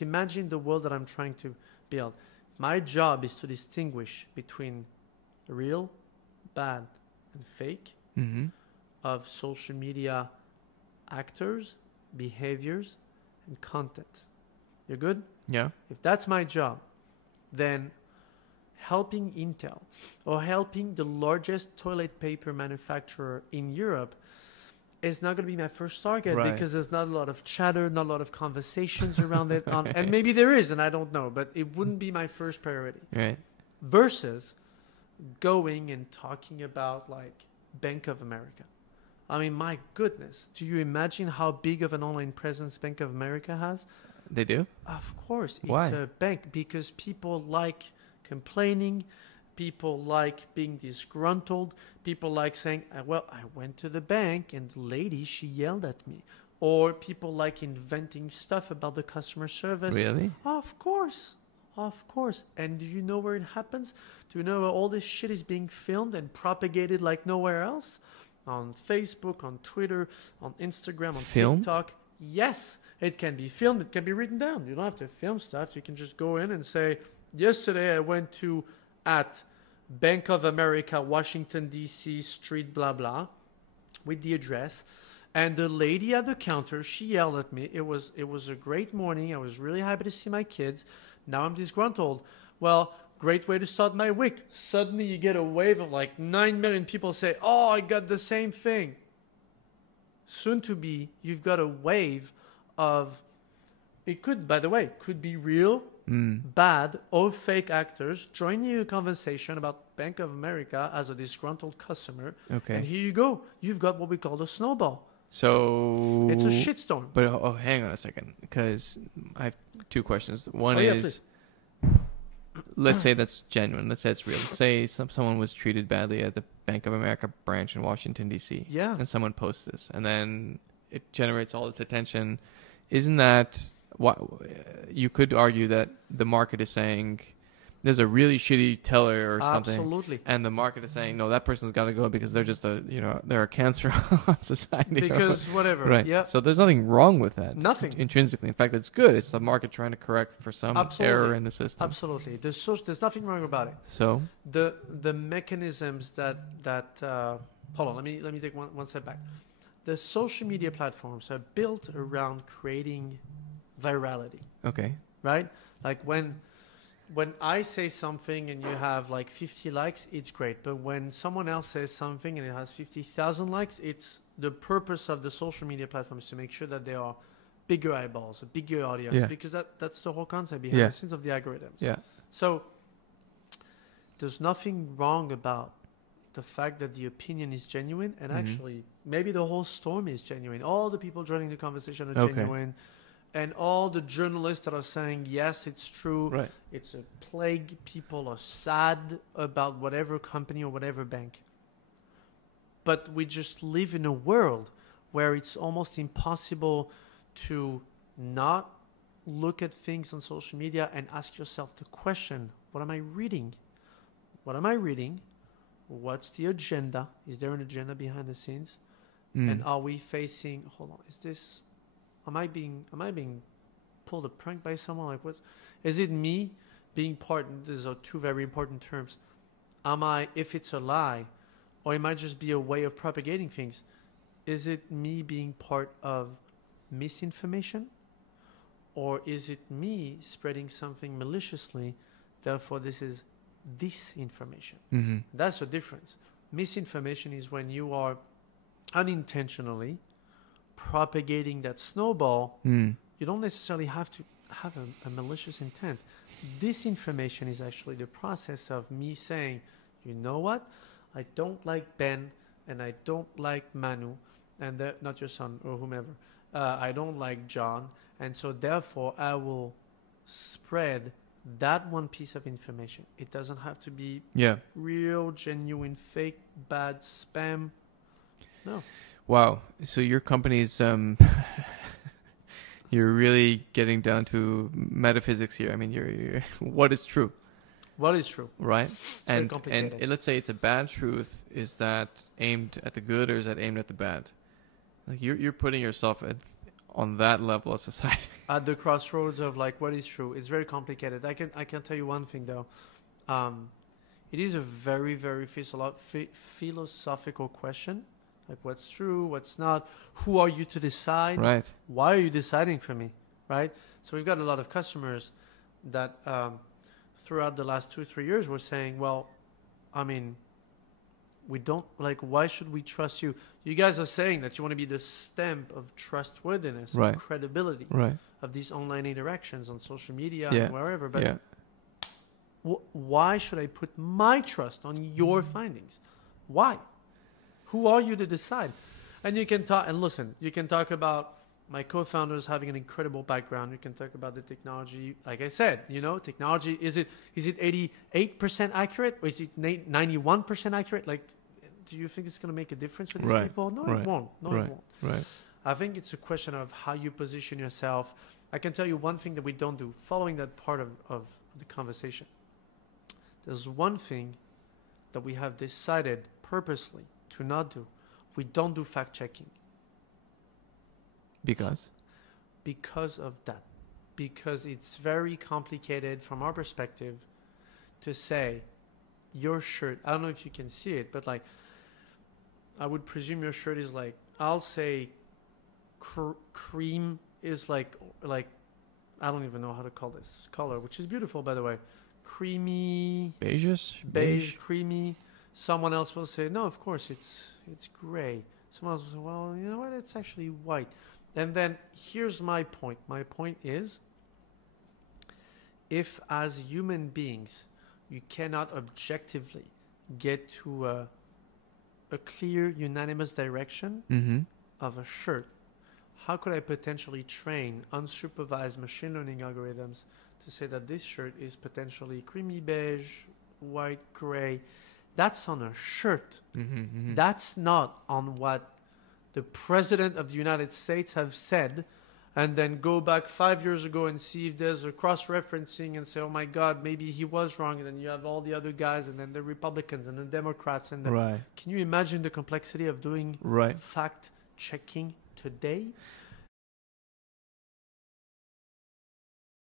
imagine the world that I'm trying to build. My job is to distinguish between real, bad, and fake of social media actors, behaviors, and content. You're good? Yeah. If that's my job, then helping Intel or helping the largest toilet paper manufacturer in Europe is not going to be my first target, Right. because there's not a lot of chatter, not a lot of conversations around it. And maybe there is, and I don't know, but it wouldn't be my first priority. Right. Versus going and talking about like Bank of America. I mean, my goodness, do you imagine how big of an online presence Bank of America has? They do? Of course. Why? It's a bank because people like complaining. People like being disgruntled. People like saying, well, I went to the bank and the lady, she yelled at me. Or people like inventing stuff about the customer service. Really? Of course. Of course. And do you know where it happens? Do you know where all this shit is being filmed and propagated like nowhere else? On Facebook, on Twitter, on Instagram, on Filmed? TikTok. Yes, it can be filmed. It can be written down. You don't have to film stuff. You can just go in and say, yesterday I went to at Bank of America, Washington, D.C., street, blah, blah, with the address. And the lady at the counter, she yelled at me. It was a great morning. I was really happy to see my kids. Now I'm disgruntled. Well, great way to start my week. Suddenly you get a wave of like 9 million people say, oh, I got the same thing. Soon to be, you've got a wave of, it could, by the way, could be real, bad or fake actors joining a conversation about Bank of America as a disgruntled customer. Okay. And here you go. You've got what we call a snowball. So It's a shitstorm. But hang on a second, because I have two questions. One Please. let's say that's genuine. Let's say it's real. Let's say someone was treated badly at the Bank of America branch in Washington, D.C. Yeah. And someone posts this, and then it generates all this attention. Isn't that what you could argue that the market is saying? There's a really shitty teller or something. Absolutely. And the market is saying, no, that person's got to go because they're just they're a cancer on society. Because whatever. Right. Yeah. So there's nothing wrong with that. Nothing. Intrinsically. In fact, it's good. It's the market trying to correct for some error in the system. Absolutely. There's nothing wrong about it. So the mechanisms that hold on, let me take one step back. The social media platforms are built around creating virality. okay. Right? Like when I say something and you have like 50 likes, it's great. But when someone else says something and it has 50,000 likes, it's the purpose of the social media platforms to make sure that there are bigger eyeballs, a bigger audience, Yeah. because that's the whole concept behind the scenes of the algorithms. Yeah. So there's nothing wrong about the fact that the opinion is genuine, and actually maybe the whole storm is genuine. All the people joining the conversation are genuine. And all the journalists that are saying, yes, it's true, Right. it's a plague, people are sad about whatever company or whatever bank. But we just live in a world where it's almost impossible to not look at things on social media and ask yourself the question, what am I reading? What am I reading? What's the agenda? Is there an agenda behind the scenes? And are we facing, hold on, is this... Am I being pulled a prank by someone? Like, what? Is it me being part? These are two very important terms. If it's a lie, or it might just be a way of propagating things, is it me being part of misinformation? Or is it me spreading something maliciously? Therefore, this is disinformation. That's the difference. Misinformation is when you are unintentionally propagating that snowball. You don't necessarily have to have a malicious intent. Disinformation is actually the process of me saying, you know what? I don't like Ben and I don't like Manu, and not your son or whomever. I don't like John, and so therefore I will spread that one piece of information. It doesn't have to be real, genuine, fake, bad, spam. No. Wow. So your company's you're really getting down to metaphysics here. I mean, you're what is true? What is true? Right? Very And complicated. let's say it's a bad truth. Is that aimed at the good or is that aimed at the bad? Like you're putting yourself on that level of society. At the crossroads of like what is true. It's very complicated. I can tell you one thing though. It is a very, very philosophical question. Like what's true, what's not. Who are you to decide? Right. Why are you deciding for me? Right? So we've got a lot of customers that throughout the last 2-3 years were saying, well, I mean, we don't, like, why should we trust you? You guys are saying that you want to be the stamp of trustworthiness, Right. of credibility Right. of these online interactions on social media Yeah. and wherever. But Yeah. why should I put my trust on your findings? Why? Who are you to decide? And you can talk, and listen, you can talk about my co-founders having an incredible background. You can talk about the technology. Like I said, technology, is it 88% accurate or is it 91% accurate? Like, do you think it's going to make a difference for these Right. people? No, Right. it won't. No, Right. it won't. Right. I think it's a question of how you position yourself. I can tell you one thing that we don't do, following that part of the conversation. There's one thing that we have decided purposely to not do. We don't do fact-checking. Because of that. Because it's very complicated from our perspective to say your shirt, I don't know if you can see it, but like, I would presume your shirt is like, I'll say cream is like, I don't even know how to call this color, which is beautiful, by the way. Creamy. Beige, creamy. Someone else will say, no, of course, it's gray. Someone else will say, well, you know what, it's actually white. And then here's my point. My point is, if as human beings, you cannot objectively get to a clear, unanimous direction Mm-hmm. of a shirt, how could I potentially train unsupervised machine learning algorithms to say that this shirt is potentially creamy beige, white, gray? That's on a shirt. Mm-hmm. Mm-hmm. That's not on what the president of the United States have said, and then go back 5 years ago and see if there's a cross-referencing and say, oh my God, maybe he was wrong. And then you have all the other guys and then the Republicans and the Democrats. And Right. Can you imagine the complexity of doing Right. fact-checking today?